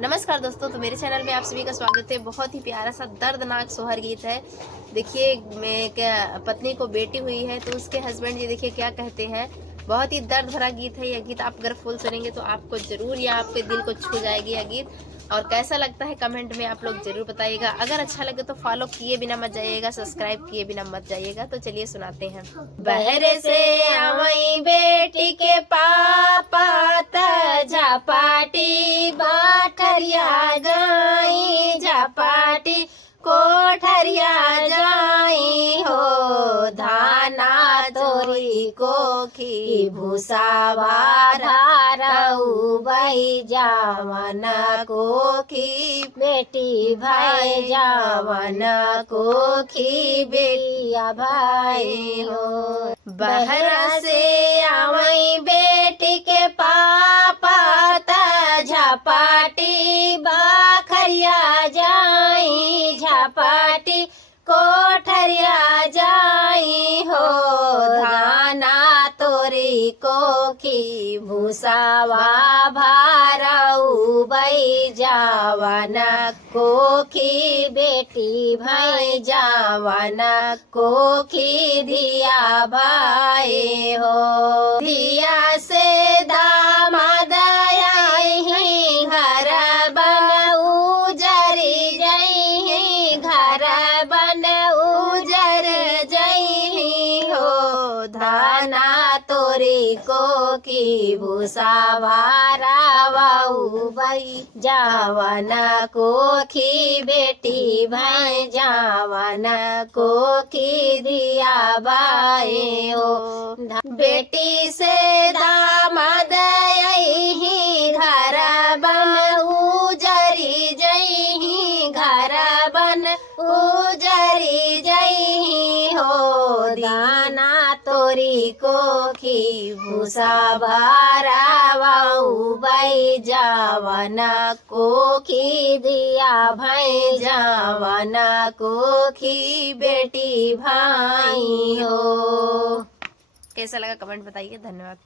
नमस्कार दोस्तों, तो मेरे चैनल में आप सभी का स्वागत है। बहुत ही प्यारा सा दर्दनाक सोहर गीत है। देखिए, मैं क्या पत्नी को बेटी हुई है तो उसके हस्बैंड जी देखिए क्या कहते हैं। बहुत ही दर्द भरा गीत है यह गीत। आप अगर फुल सुनेंगे तो आपको जरूर या आपके दिल को छू जाएगी यह गीत। और कैसा लगता है कमेंट में आप लोग जरूर बताइएगा। अगर अच्छा लगे तो फॉलो किए बिना मत जाइएगा, सब्सक्राइब किए बिना मत जाइएगा। तो चलिए सुनाते हैं। बहरे से आवई बेटी के पापा झापाटी बाठरिया जाई, झापाटी कोठरिया जाई हो। धाना तोरी कोखी भूसावा धारऊ बई जावन कोखी बेटी भाई जावन कोखी बेटिया भाई हो। बहरा से आवई बेटी के पापा झापाटी बाखरिया जाई, झापाटी कोठरिया जाई हो। धाना तोरी कोखी भूसावा भारऊ बई जावन कोखी बेटी भाई जावन कोखी धिया भाई हो। धिया से दामाद आई घर बन उजरी जई, घर बन उजर जई हो। धाना तोरी कोखी भूसावा रावऊ बई जावन कोखी बेटी भाई जावन कोखी धिया बाई हो। बेटी से दामाद आई घर बन उजरी जई, घर बन उजरी जई हो। दाना तोरी कोखी भूसा भरावऊ बई जावन कोखी दिया भाई जावन कोखी बेटी भाई हो। कैसा लगा कमेंट बताइए। धन्यवाद।